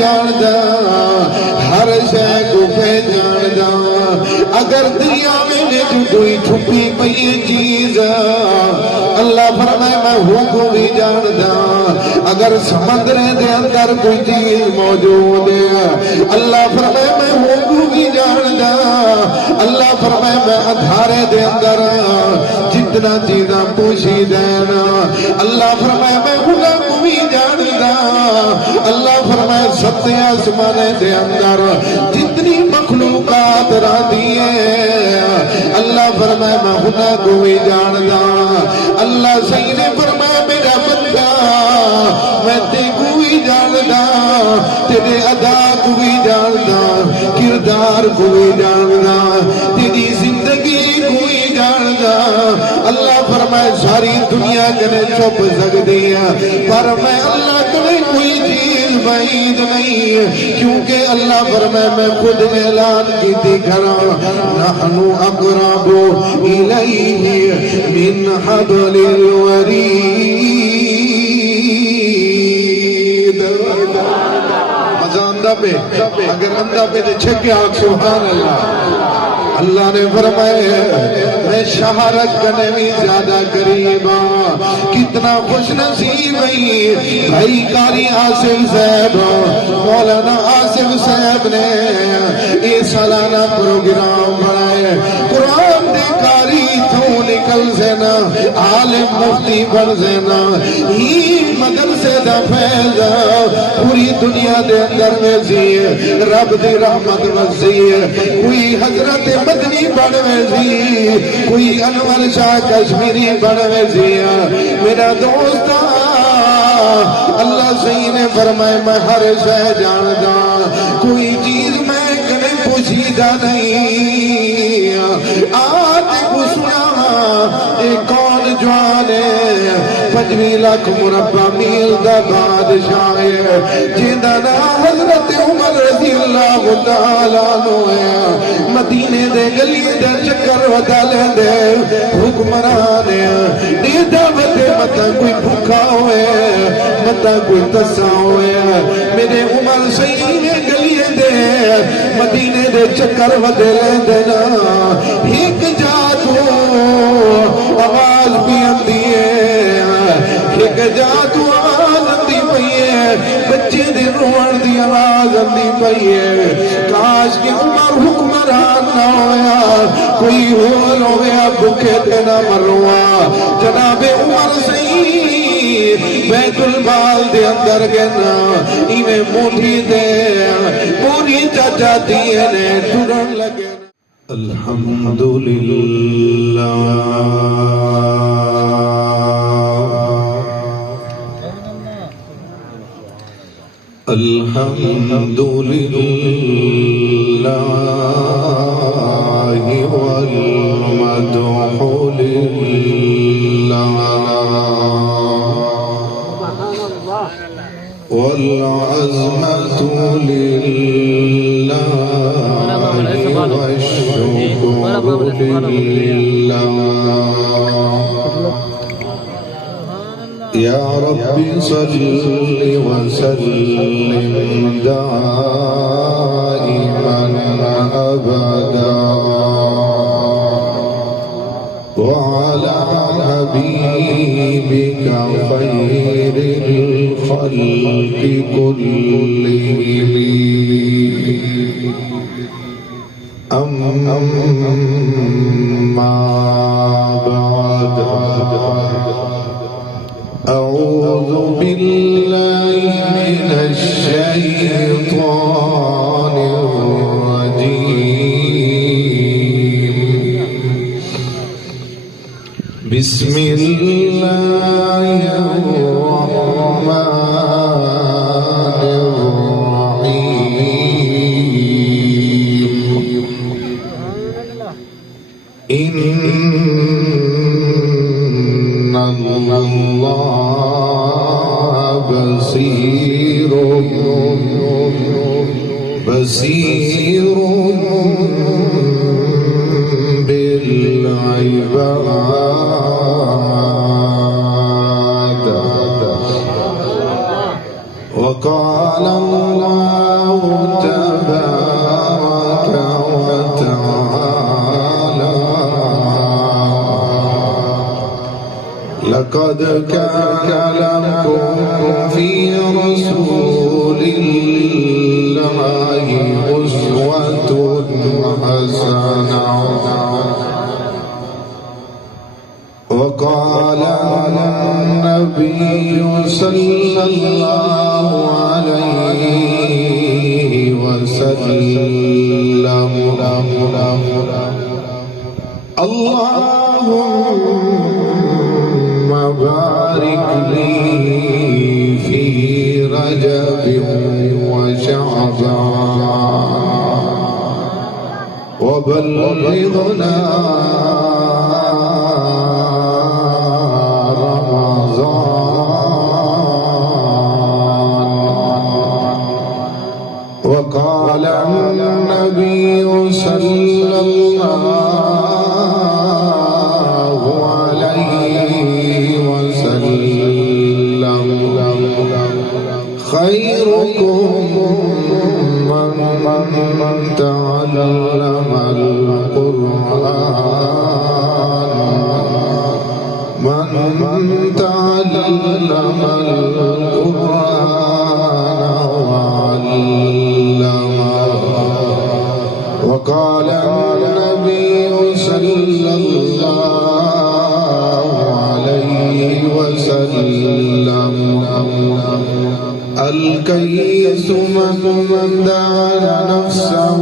جاندا ہر شے کو پہچاندا اگر دریا میں کوئی چھپی پئی چیز اللہ فرمائے میں ہوں کو بھی جاندا اگر سمندر دے اندر کوئی چیز موجود ہے اللہ فرمائے میں ہوں کو بھی جاندا اللہ فرمائے میں ادھارے دے اندر جتنا چیزاں پوشی دینا اللہ فرمائے میں ہوں کو بھی جاندا اللہ فرمائے ستے آسمانے دے اندر جتنی مخلوقات رہتی ہے اللہ فرمائے میں خدا کو بھی جاندا اللہ صحیح نے فرمایا میرا بندہ میں تے کو بھی جاندا تیرے ادا کو بھی جاندا کردار کو بھی جاندا تیری زندگی کو بھی جاندا اللہ فرمائے ساری دنیا کنے چھپ سکتی ہے پر میں اللہ کنے کوئی چیز بعید نہیں کیونکہ اللہ فرمائے میں خود اعلان کی تھی گھرا نحن اقرب الیہ من حبل الورید مزہ اندہ پہ اگر اندہ پہ دے چھکے آگ سبحان اللہ اللہ نے فرمائے میں شہرت کرنے میں زیادہ قریبا کتنا خوش نصیب بھائی کاری آصف صاحب مولانا آصف صاحب نے یہ سالانہ پروگرام بنائے قرآن دے کاری تو نکل سینا عالم مفتی بن سینا ہی مدرسے دا فیض پوری دنیا دے اندر ویسی رب دی رحمت وسی کوئی حضرت مدنی بن ویسی کوئی انور شاہ کشمیری بن ویسی میرا دوست اللہ صحیح نے فرمائے میں ہر شے جاندا کوئی چیز میں کنے پوشیدہ نہیں آج کو سنا ایک کون جوان ہے 25 لاکھ مربع میل دا بادشاہ ہے جیندہ نا حضرت عمر رضی اللہ تعالیٰ عنہ ہے مدینے دے گلی دے چکر ودا لے دے حکمران ہے دیدہ بدے متا کوئی بھوکا ہوئے متا کوئی تسا ہوئے میرے عمر صحیح نے گلی دے مدینے دے چکر ودے لے دینا ایک جادو آواز بھی اندی ہے ایک جادو آواز اندی پئی ہے بچے دے روڑ دی آواز اندی پئی ہے کاش کہ عمر حکمران نہ ہویا کوئی اور ہویا بھوکے تے نہ مروا جناب عمر صحیح بیت المال دے اندر گنا ایویں موٹھی دے پوری چاچا دیئے نے ٹرن لگے الحمدللہ الحمدللہ والمدح للہ والعظمة لله والشكر لله يا رب صل وسلم دائما أبدا وعلى حبيبك خير الخلق كلهم أما بعد أعوذ بالله من الشيطان الرجيم بسم الله الرحمن إن الله بصير بالعباد وقال الله تبارك وتعالى لقد كان لكم في رسول الله أسوة حسنة وقال النبي صلى الله عليه وسلم اللهم بارك لي في رجب وشعبان وبلغنا وقال النبي صلى الله عليه وسلم خيركم من تعلم القرآن من تعلم القرآن وقال النبي صلى الله عليه وسلم الكيس من دان نفسه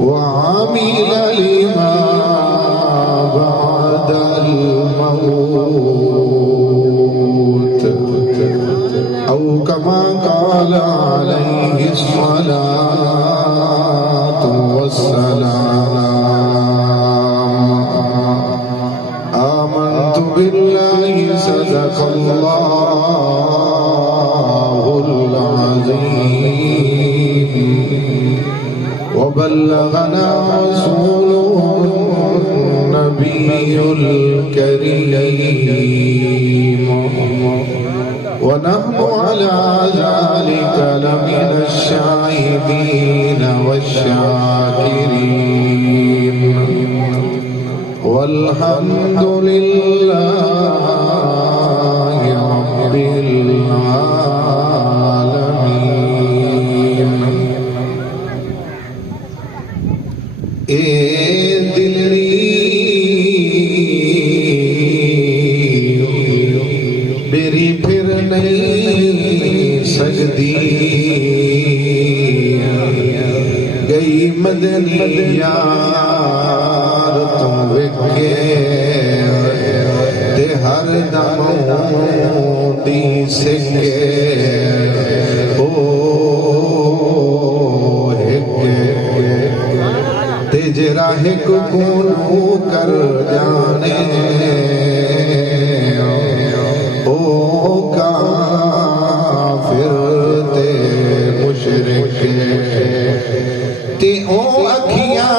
وعمل لما بعد الموت أو كما قال عليه الصلاة والسلام آمنت بالله صدق الله العظيم وبلغنا رسوله النبي الكريم ونحن على ذلك لمن الشاهدين والشاكرين والحمد لله رب العالمين اے دلری میری پھر نہیں سجدی گئی مدنی یار تم وکھے تے ہر دم دی سکے او تے جرا ہک کونوں کر جانے او کافر تے مشرک تے او اکھیاں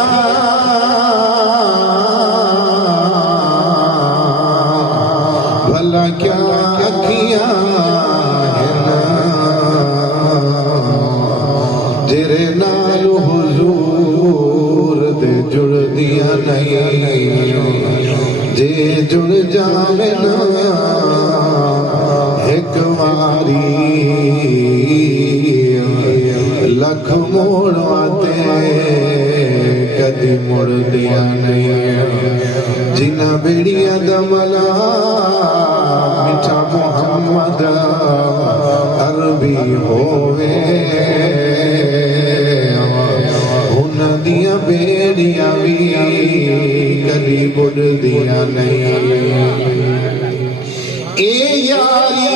بھلا کیا اکھیاں جرے نال حضور دے جڑ دیا نہیں جے جڑ جاوے نا ایک واری لکھ موڑ آتے کدی مڑ دیا نہیں جنہ بیڑیاں دملا میٹھا محمد عربی ہووے ان دیا بیڑیاں بھی کدی مڑ دیا نہیں اے یاری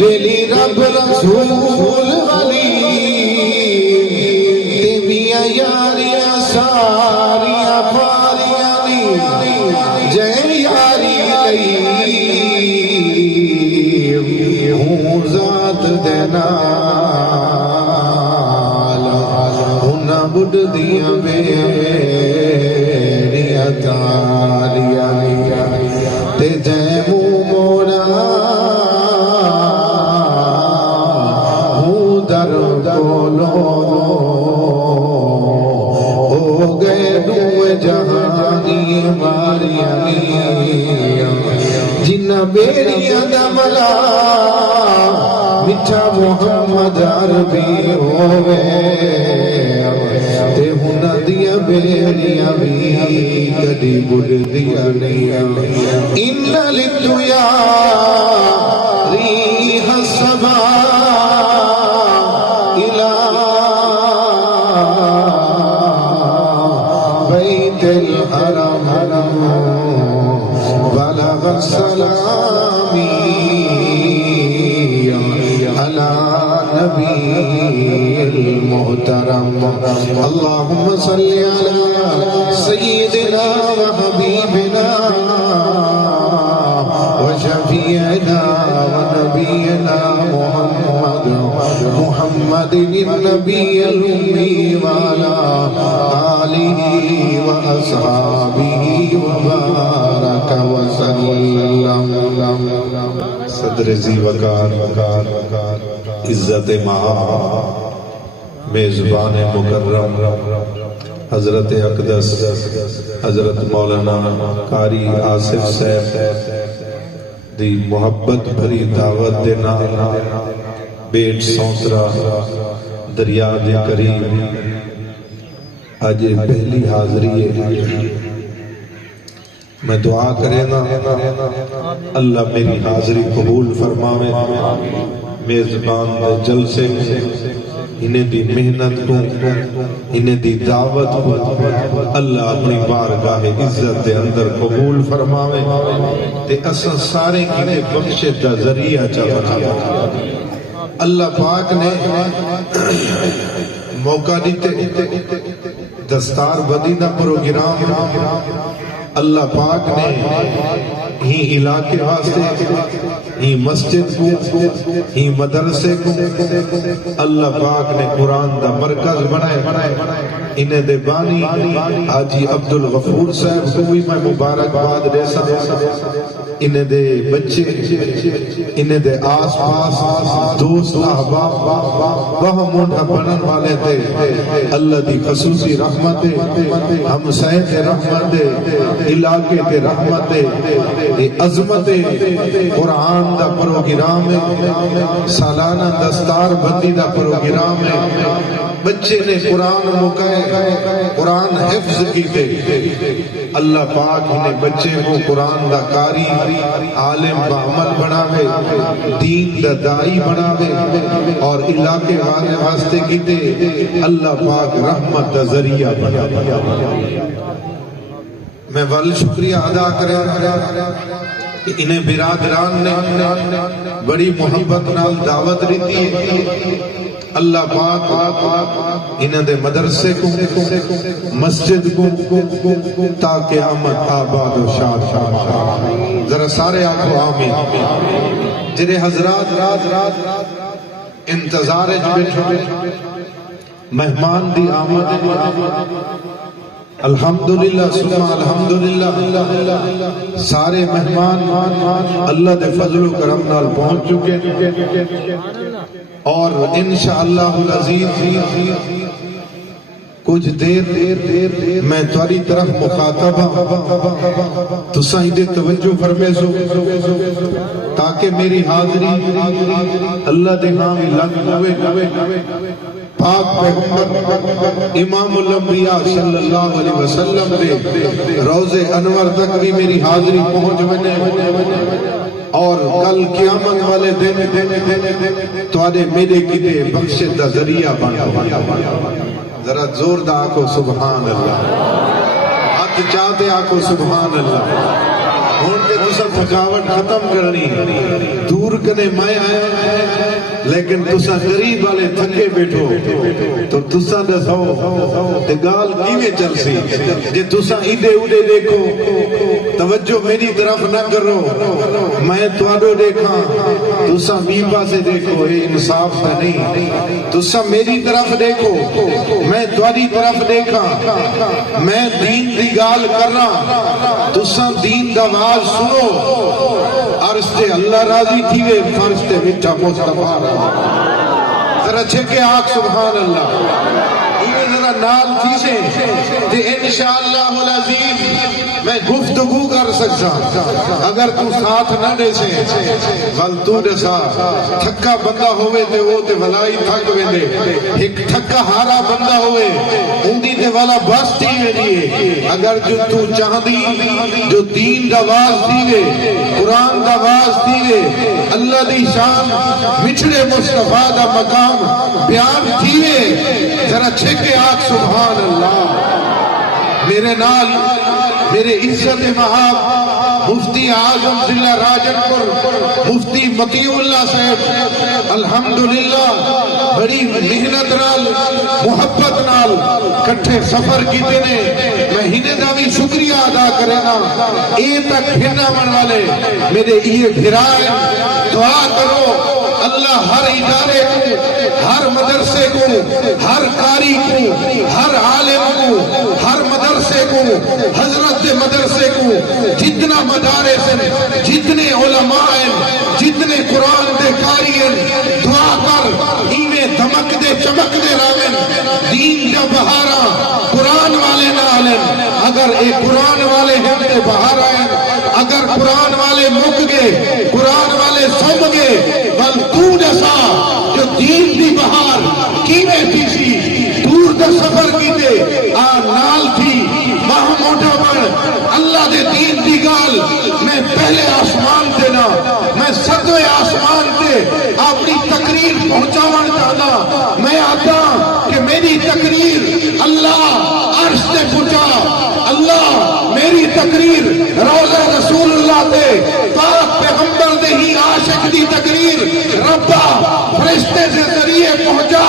ویلی رب رسول والی تیویاں یاریاں ساریاں پاریاں نہیں جے یاری لئی ہوں ذات دینال ہنہ بڑھ دیاں بیڑیاں تاریاں جنہ بیڑیاں دا ملا میٹھا محمد عربی ہووے تے ہنہ دیا بیڑیاں بھی کدی بڑھ دیا نہیں ان لتو یا ریح الصبا الى بیت الحرم بلغ السلامی على نبی المحترم اللہم صلی علی سیدنا و حبیبنا و شفیعنا و نبینا محمد النبی الأمی وعلى آلہ و اصحابہ و بارک وسلم صدر ذی وقار عزت میزبان مکرم حضرت اقدس حضرت مولانا قاری آصف صاحب دی محبت بھری دعوت دینا بیٹ سونترا دریا دے قریب آج پہلی حاضری ہے میں دعا کرے نا اللہ میری حاضری قبول فرماوے میزبان دے جلسے انہیں دی محنت کو انہیں دی دعوت کو اللہ اپنی بارگاہ عزت دے اندر قبول فرماوے تے اساں سارے کی بخشش دا ذریعہ چاہتا اللہ پاک نے موقع دیتے دستار بدی دا پروگرام اللہ پاک نے ہی علاقے واسطے ہی مسجد کو ہی مدرسے کو اللہ پاک نے قرآن دا مرکز بنائے انہیں دے بانی حاجی عبدالغفور صاحب کو بھی میں مبارکباد دے سکتا انہیں دے بچے انہیں دے آس پاس دوست احباب وہ مونڈا بنن والے تھے اللہ دی خصوصی رحمت ہم سہت رحمت علاقے تے رحمت عظمت قرآن دا پروگرام سالانہ دستار بندی دا پروگرام بچے نے قرآن مکائے قرآن حفظ کیتے اللہ پاک انہیں بچے کو قرآن دا قاری عالم بعمل بناوے دین دا دائی بناوے اور علاقے والے واسطے کیتے اللہ پاک رحمت دا ذریعہ بناوے میں ول شکریہ ادا کریں کہ انہیں برادران نے بڑی محبت نال دعوت دیتی ہے اللہ پاک انہیں دے مدرسے کو مسجد کو تاکہ آمد آباد و شاد فرما ذرا سارے آنکھوں آمین جنہیں حضرات انتظار بیٹھو مہمان دی آمد الحمدللہ ثم الحمدللہ سارے مہمان اللہ دے فضل و کرم نال پہنچ چکے اور انشاءاللہ العزیز کچھ دیر میں تمہاری طرف مخاطب ہوں تو صحیح توجہ فرمے سو تاکہ میری حاضری اللہ دے ہاں لگ ہوئے پاک پیغمبر امام الانبیاء صلی اللہ علیہ وسلم دے روز انور تک بھی میری حاضری پہنچ بنے اور کل قیامت والے دن تواڈے میرے کتے بخشش دا ذریعہ بنا ذرا زور دا آکو سبحان اللہ ہاتھ چاہتے آکو سبحان اللہ ہون کے تسا تھکاوٹ ختم کرنی دور کنے میں آیا لیکن تسا قریب والے تھکے بیٹھو تو تسا دسو تے گال کیویں چل سی جے تسا ایڈے اوڈے دیکھو توجہ میری طرف نہ کرو میں تواڈو دیکھاں تسا می پاسے دیکھو اے انصاف تے نہیں تسا میری طرف دیکھو میں تواڈی طرف دیکھاں میں دین دی گال کراں تسا دین دا آواز سنو عرش تے اللہ راضی تھی وے فرش تے مٹھا مصطفیٰ ذرا چھکے آنکھ سبحان اللہ یہ ذرا نال چیزیں کہ انشاءاللہ العظیم میں گفتگو کر سکتا اگر تو ساتھ نہ دے سے ول تو دسا تھکا بندہ ہوئے تے وہ تے ولائی تھک ویندے ایک تھکا ہارا بندہ ہوئے اندی تے والا بس تھی ویندی اگر جو تو چاہدی جو دین دا واز دیوے قرآن دا واز دیوے اللہ دی شان وچھڑے مصطفیٰ دا مقام بیان دیوے ذرا چھکے آگ سبحان اللہ میرے نال میرے عزت محاب مفتی اعظم ضلع راجنپور مفتی مطیع اللہ صاحب الحمدللہ بڑی محنت نال محبت نال کٹھے سفر کیتے نے میں ہنے دا بھی شکریہ ادا کرنا اے تک پھرنا من والے میرے یہ بھرائے دعا کرو اللہ ہر ادارے کو ہر مدرسے کو ہر قاری کو ہر عالم کو ہر مدرسے کو حضرت مدرسے کو جتنا مدارس ہیں جتنے علماء ہیں جتنے قرآن دے قاری ہیں دعا کر ایویں دھمک دے چمک دے راویں دین دا بہارا قرآن والے نہ آلن اگر اے قرآن والے ہیں تے بہار آئیں اگر قرآن والے مک گئے قرآن والے سم گئے بل تو جیسا جو دین دی بہار کیویں تھی سی دور دا سفر کیتے نال تھی ماہ موٹا بڑھ اللہ دے دین دی گال میں پہلے آسمان تے نا میں ستویں آسمان تے اپنی تقریر پہنچاون چاہنا میں آتا کہ میری تقریر اللہ عرش تے پہنچا اللہ میری تقریر روضہ رسول اللہ تے پاک پیغمبر دے ہی عاشق دی تقریر ربا فرشتے سے ذریعے پہنچا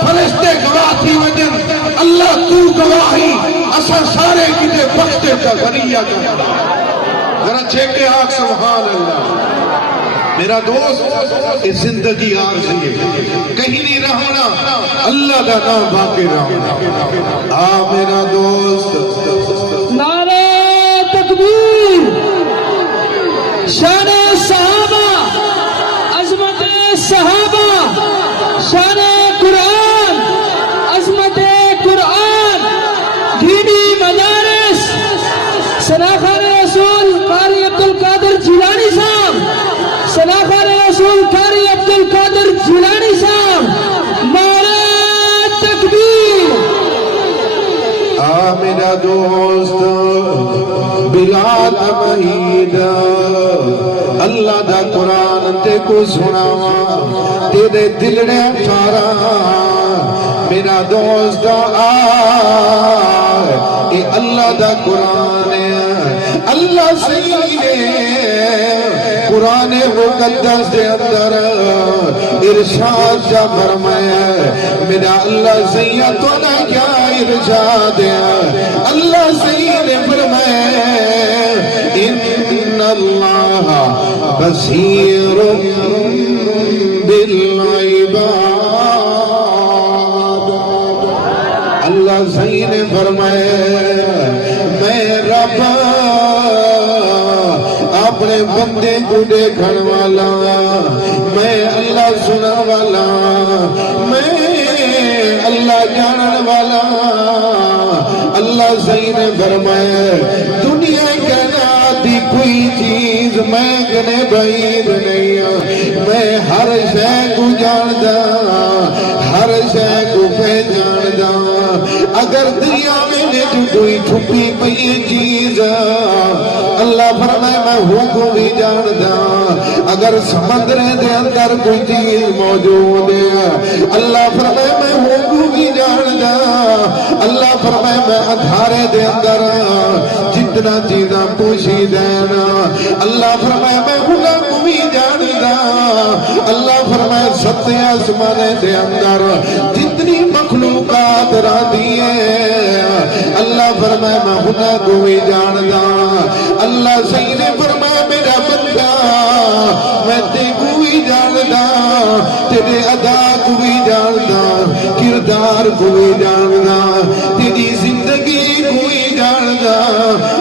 فرشتے گواہ تھی وجن اللہ تو گواہی اصل سارے کتے بخشتے کا ذریعہ کرنا ذرا چھکے آگ سبحان اللہ میرا دوست اس زندگی عارضی ہے کہیں نہیں رہنا اللہ دا نام باقی رہنا میرا دوست نعرہ تکبیر شان صحابہ عظمت صحابہ شان قرآن عظمت قرآن دینی مدارس سلاخان رسول قاری عبدالقادر جیلانی صاحب سلاخان رسول قاری عبدالقادر جیلانی صاحب نعرہ تکبیر میرا دوست بلا تمہید اللہ دا قرآن تے کو سناوا تیرے دل نے اٹھارا میرا دوست اے اللہ دا قرآن اللہ سید قرآن مقدس دے اندر ارشاد جا فرمایا میرا اللہ سید تو نہ کیا ارشاد اللہ سید فرمایا ان اللہ بصیر بالعباد اللہ سید فرمایا میں رب اپنے بندے کو دیکھن والا میں اللہ سنن والا میں اللہ جانن والا اللہ صحیح نے فرمایا دنیا کائنات دی کوئی چیز میں کنے بعید نہیں میں ہر شے کو جاندا ہر شے کو پہچاندا اگر دریا میں کوئی چھپی پئی چیز اللہ فرمائے میں ہوں کو بھی جاندا اگر سمندر دے اندر کوئی چیز موجود ہے اللہ فرمائے میں ہوں کو بھی جاندا اللہ فرمائے میں ادھارے دے اندر جتنا چیزاں پوشی دینا اللہ فرمائے میں ہوں کو بھی جاندا اللہ فرمائے ستے آسمانے دے اندر جتنی مخلوقات راندی ہے اللہ فرمائے میں ہوں کو بھی جاندا اللہ صحیح نے فرمایا میرا بندہ میں تے کوئی جاندا تیرے ادا کوئی جاندا کردار کوئی جاندا تیری زندگی کوئی جاندا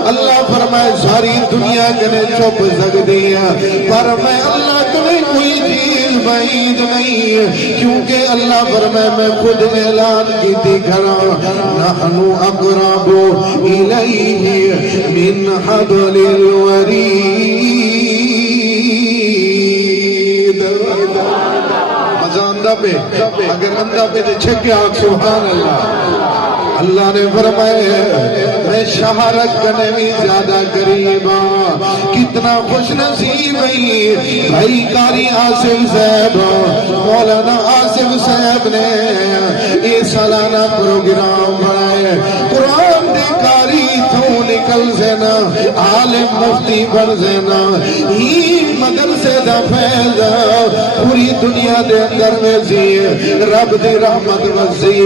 اللہ فرمائے ساری دنیا کنے چھپ سکتی ہے، پر میں اللہ کنے کوئی چیز بعید نہیں، کیونکہ اللہ فرمائے میں خود اعلان کی تھی کھڑا نحن اقرب الیہ من حبل الورید۔ مزہ اندہ پہ اگر اندہ پہ دے چھکے آگ سبحان اللہ۔ اللہ نے فرمایا میں شہرت کنے بھی زیادہ قریب ہوں۔ کتنا خوش نصیب ہے بھائی قاری آصف صاحب، مولانا آصف صاحب نے یہ سالانہ پروگرام بنائے، قرآن دے قاری تو نکل سینا، عالم مفتی بن سینا، ہی مدرسے دا فیض پوری دنیا دے اندر وزی، رب دی رحمت وزی،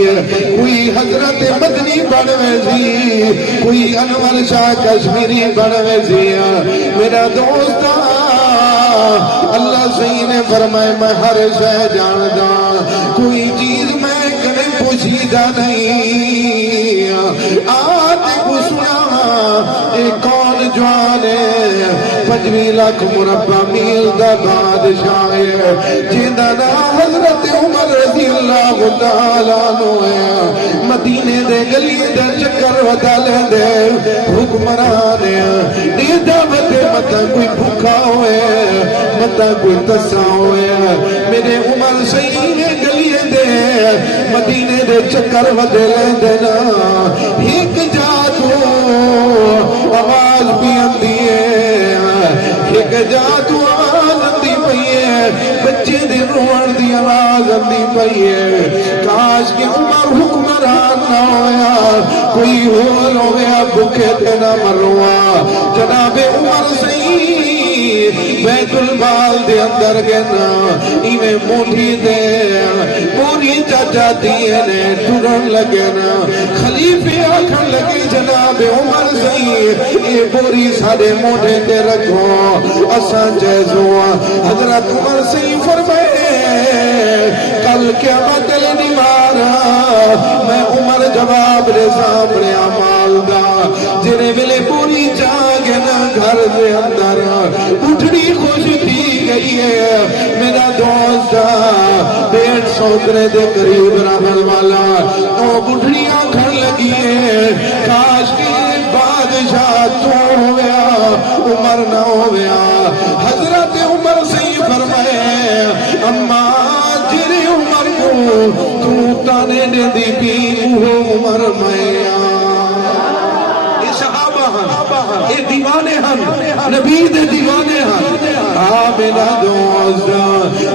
کوئی حضرت مدنی بن وزی، کوئی انور شاہ کشمیری بن وزی۔ میرا دوست اللہ صحیح نے فرمائے میں ہر شے جاندا، کوئی چیز میں کنے پوچھیدہ نہیں، آج پوچھنا اے کون جوان ہے 25 لاکھ مربع میل دا بادشاہ ہے، جیندہ نام حضرت عمر رضی اللہ تعالیٰ عنہ ہے، مدینے دے گلی دے چکر ودا لے دے حکمران ہے، دیدہ وتے متا کوئی بھوکا ہوئے متا کوئی تسا ہوئے، میرے عمر صحیح نے گلی دے مدینے دے چکر ودے لے دینا، ایک جا تو آواز بھی اندی ہے، ایک جا تو آواز اندی پئی ہے، بچے دے روڑ دی آواز اندی پئی ہے، کاش کہ عمر حکمران نہ ہویا، کوئی اور ہویا بھوکے تے نہ مروا۔ جناب عمر صحیح بیت المال دے اندر گنا، ایویں مونڈھی دے پوری چاچا دیئے نے ٹرن لگے نا، خلیفے آکھن لگے جناب عمر صحیح اے بوری سارے مونڈے تے رکھو اساں جیزوا۔ حضرت عمر صحیح فرمائے کل قیامت نہیں مارا، میں عمر جواب دے سامنے عمال دا، جنہیں ملے پوری جاگے نا گھر دے اندر اٹھڑی خوش تھی گئی ہے، میرا دوست 150 کرے دے قریب رہن والا، او بڑھڑیاں گھر لگی ہے، کاش کے بادشاہ تو ہویا عمر نہ ہویا۔ حضرت عمر صحیح فرمائے اما جرے عمر کو تو تانے دے دی پی وہ عمر میاں۔ اے دیوانے ہن نبی دے دیوانے ہن، میرا دوست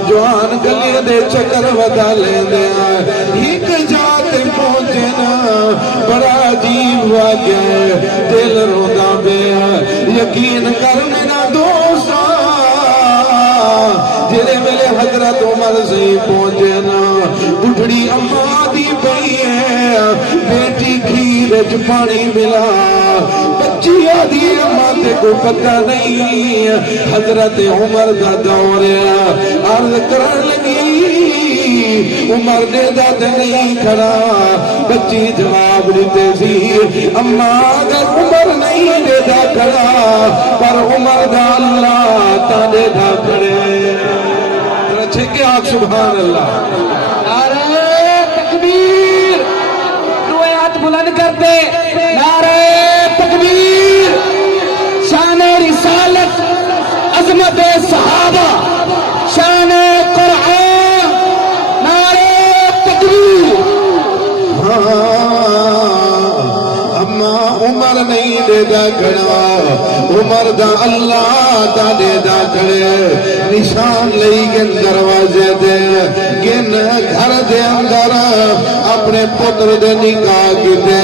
جوان گلی دے چکر ودا لے دیا، ایک جات پہنچنا بڑا عجیب واقعہ، دل رودا بیا، یقین کر میرا دوست جرے ملے حضرت عمر سے پہنچنا، بڑھڑی اماں دی پئی ہے، بیٹی کھیر وچ پانی ملا، بچی آدھی اماں تے کو پتہ نہیں، حضرت عمر دا دور عرض کرن لگی عمر دے داد نہیں کھڑا، بچی جواب دیتے سی اماں اگر عمر نہیں دے دا کھڑا پر عمر دا اللہ تا دے دا کھڑے۔ چھکے آگ سبحان اللہ، نعرہ تکبیر، دوئے ہاتھ بلند کرتے، نعرہ تکبیر، شان رسالت، عظمت صحابہ، شان قرآن، نعرہ تکبیر۔ اما عمر نہیں دے دا کھڑا، عمر دا اللہ دا دے دا کھڑے، نشان لئی گن دروازے دے گن گھر دے اندر اپنے پتر دے نکاح کیتے،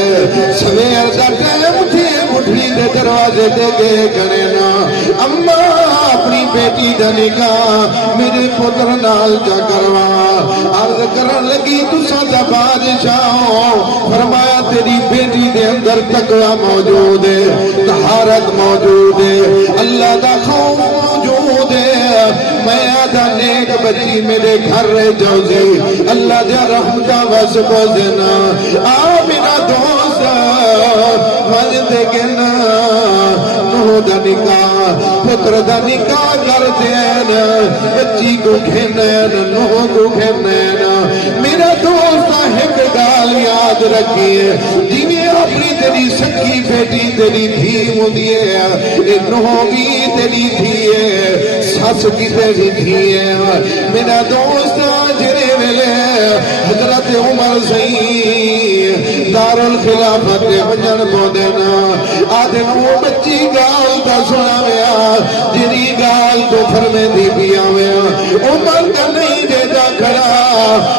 سویر دا ٹائم تھے بڑھڑی دے دروازے دے گئے کھڑے نا، اما اپنی بیٹی دا نکاح میرے پتر نال جا کروا، عرض کرن لگی تساں دا بادشاہ ہو، فرمایا تیری بیٹی دے اندر تقوی موجود ہے، طہارت موجود ہے، اللہ دا خوف موجود ہے، میں آدھا نیک بچی میرے گھر رہ جاؤ جی، اللہ دیا رحمتہ وس کو زنا، میرا دوست وجد گنا نوح دا نکاح پتر دا نکاح کر دین بچی کو کھینین نوح کو کھینین میرا دوست ایک گال یاد رکھیے جنہیں اپنی تیری سکی بیٹی تیری دھی مدیے اے نوح بھی تیری دھی ہے ساس کی تیری دھی ہے میرا دوست جرے ویلے حضرت عمر سہی دار الخلافت بنجن کو دینا آدھے وہ بچی گال کا سنا ویا جری گال تو فرمے دی پیا ویا عمر کا نہیں دے دا کھڑا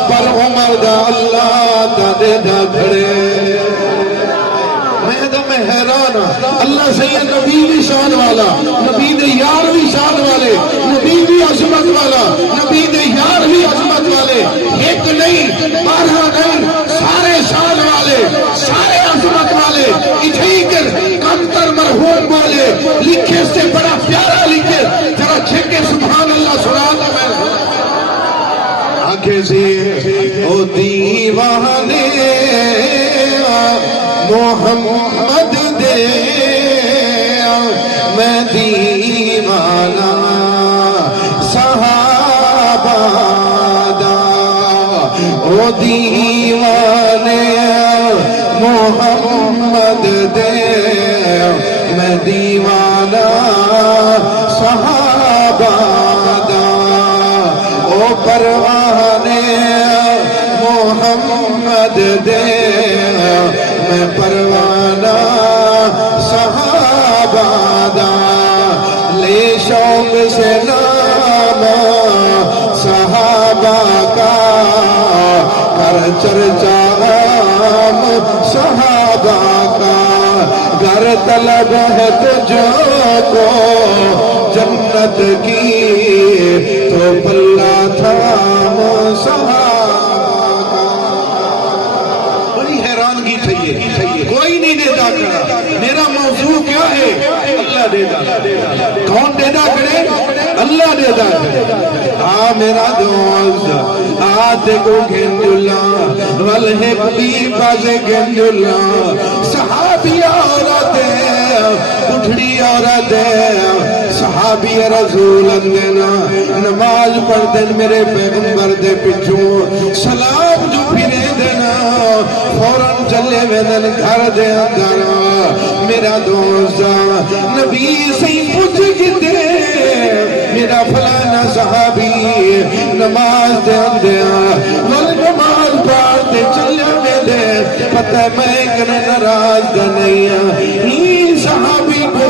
پر عمر دا اللہ دا دے دا کھڑے میں حیران اللہ سید نبی بھی شان والا نبی دے یار بھی شان والے نبی بھی عظمت والا نبی دے یار بھی عظمت والے ایک نہیں 12 نہیں سارے شان والے سارے عظمت والے اٹھائی کر کمتر مرحوم والے لکھے سے بڑا پیارا لکھے ذرا چھکے سبحان اللہ سنا تھا میں آنکھیں سے او دیوانے محمد دے میں دیوانہ صحابہ دا او دیوانے محمد دے میں دیوانہ صحابہ دا او پروانے محمد دے میں پروانہ صحابہ دا لے شوق سے نام صحابہ کا کر چرچا عام صحابہ کا گر طلب ہے تجھ کو جنت کی تو پلہ تھام صحابہ کوئی نہیں دیتا کرا میرا موضوع کیا ہے اللہ دیتا کون دیتا کرے اللہ دیتا کرے میرا دوست آتے کو گھنجلا والحب بھی بازے گھنجلا صحابی عورتیں اٹھڑی عورتیں صحابی رسول اندینا نماز پڑھ دن میرے پیغمبر دے پچھوں سلام جو پھرے دینا فوراں چلے ویدن گھر دے اندر میرا دوست نبی سے پوچھ کتے میرا فلانا صحابی نماز دے اندر نماز پڑھتے چلے ویدے پتہ میں کنے نراز دا نہیں صحابی کو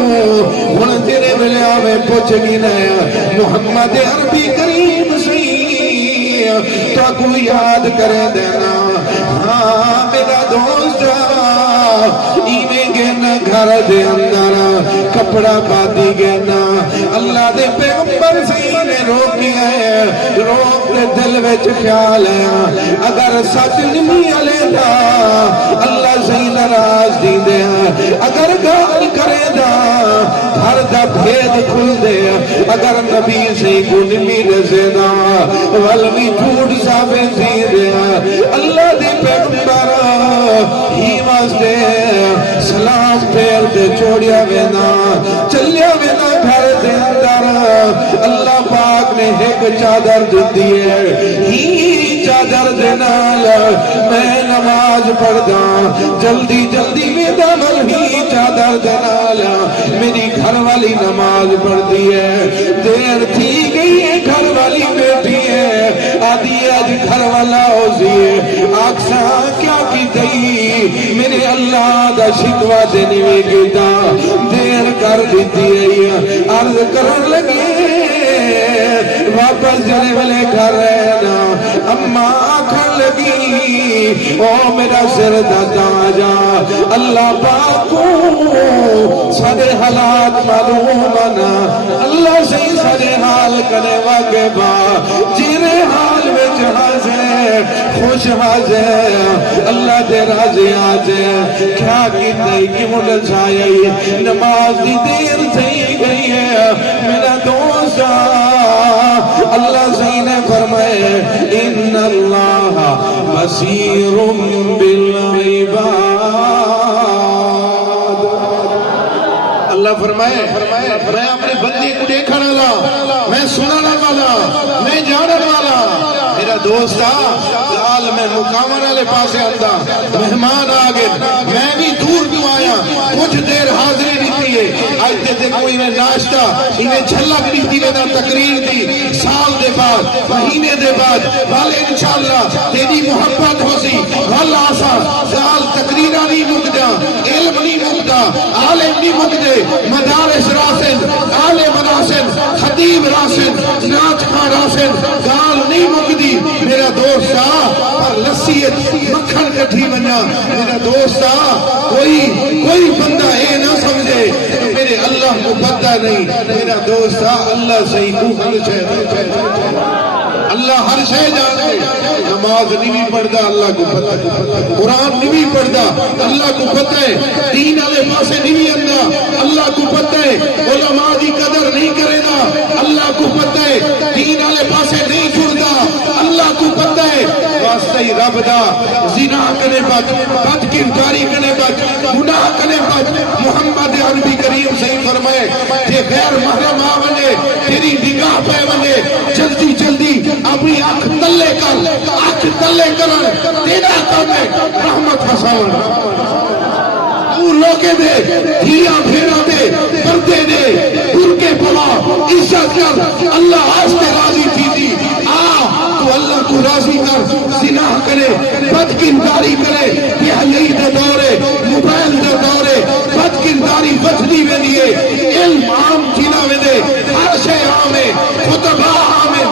ہن تیرے ملیا میں پوچھ گی نیا محمد عربی کریم سی تو کو یاد کرے دینا ہاں میرا دوست ایویں گینا گھر دے اندر کپڑا پاتی گینا اللہ دے پیغمبر سی نے روکی ہے روک دے دل وچ خیال ہے اگر سچ نہیں علی دا اللہ سی ناراض دی دے اگر گال کرے دا ہر دا بھید کھل دے اگر نبی سے گنمی رزے دا والوی جھوٹ ثابت دی دے اللہ دے پیغمبر ہی واسطے سلام پھیر دے چھوڑیا وینا چلیا وینا گھر دے اندر اللہ پاک نے ایک چادر دیتی ہے ہی چادر دینال میں نماز پڑھ دا جلدی جلدی ویدہ مل ہی چادر دینال میری گھر والی نماز پڑھ دی ہے دیر تھی گئی ہے گھر والی بیٹھی ہے آدھی آج گھر والا ہوزی ہے آکسا کیا کی دئی میرے اللہ دا شکوہ دینی میں گیتا دیر کر دیتی ہے عرض کرن لگے واپس جانے والے گھر رہنا اماں آکھن لگی او میرا سر دادا جا اللہ پاک کو سارے حالات معلوم بنا اللہ سے سارے حال کرے واقع با جیرے حال میں جہازے خوش حاضر اللہ دے راضی آجے کیا کی تئی کی مدد آئی نماز دی دیر تھی گئی ہے میرا دوست اللہ سے نے فرمائے ان اللہ بصیر بالعباد اللہ فرمائے میں اپنے بندے کو دیکھنے والا، میں سننے والا، میں جاننے والا، میرا دوست لال میں مقامن والے پاسے آندا، مہمان آ گئے، میں بھی دور کیوں آیا، کچھ دیر حاضری دیتی ہے، آج تے کوئی نے ناشتہ انہیں جھلک دیتی لینا تقریر دی، سال دے بعد مہینے دے بعد والے انشاءاللہ تیری محبت ہو سی والا آسا سال تقریرہ نہیں مکدہ، علم نہیں مکدہ، عالم نہیں مکدے، مدارس راسن، عالم راسن، خطیب راسن، ناچ خان راسن، گال نہیں مکدی میرا دوستا، پر لسیت مکھن کٹھی بنیا میرا دوستا، کوئی بندہ اے نہ سمجھے میرے اللہ کو پتہ نہیں، میرا دوستا اللہ صحیح کو ہر شے اللہ ہر شے جانے، نماز نہیں پڑھتا اللہ کو پتہ ہے، قرآن نہیں پڑھتا اللہ کو پتہ ہے، دین والے پاسے نہیں آندا اللہ کو پتہ ہے، علماء دی قدر نہیں کرے گا اللہ کو پتہ ہے، دین والے پاسے نہیں جڑتا اللہ کو پتہ ہے، واسطے ہی رب دا زنا کنے بچ، بد کرداری کنے بچ، گناہ کنے بچ، محمد عربی کریم صحیح فرمائے کہ غیر محرم آ بنے تیری نگاہ پہ بنے، جلدی جلدی اپنی آنکھ تلے کرن تیرا کام ہے رحمت حسان تو لوگے دے دھیاں پھیرا دے پردے دے برکے پڑا عزت کر اللہ آستے راضی تھی دی تو اللہ کو راضی کر، زنا کرے، بد کرداری کرے، یہ حیائی دے دورے، موبائل دے دورے، بد کرداری بچنی میں دیئے، علم عام تھینا میں دے، ہر شے عام ہے، خطبہ عام ہے،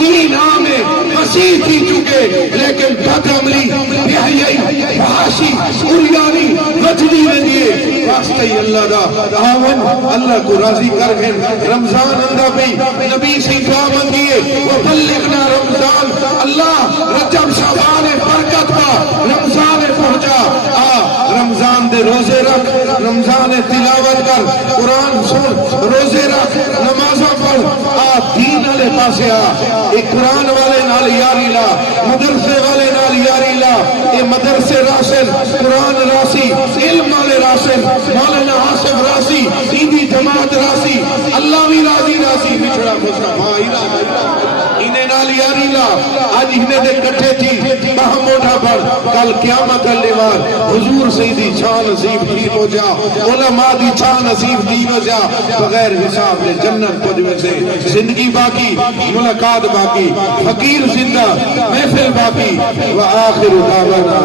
دین عام ہے، مسیح تھی چکے، لیکن بد عملی، بے حیائی، فحاشی، عریانی بچنی میں دیئے، واسطہ ہی اللہ دا آمن اللہ کو راضی کر کے رمضان اندہ بھی نبی سے دعا منگیے وَبَلِّغْنَا رمضان اللہ رجب شعبان برکت کا رمضان پہنچا رمضان دے روزے رکھ، رمضان تلاوت کر، قرآن سن، روزے رکھ، نمازہ پڑھ، دین والے پاسے ایک قرآن والے نال یاری لا، مدرسے والے نال یاری لا، اے مدرسے راسل، قرآن راسی، علم والے راسل، مولانا آصف راسی، ایدی جماعت راسی، اللہ بھی راضی بچڑا مصطفیٰ انہیں نال یاری لا، آج انہیں دے کٹھے تھی بہم موٹا پڑھ، کل قیامت اللیوار حضور سیدی چھان نصیب کی ہو جا، علماء دی چھان نصیب کی ہو جا، بغیر حساب لے جنت پجوے سے زندگی باقی، ملاقات باقی، فقیر زندہ، محفل باقی، وآخر دعوانا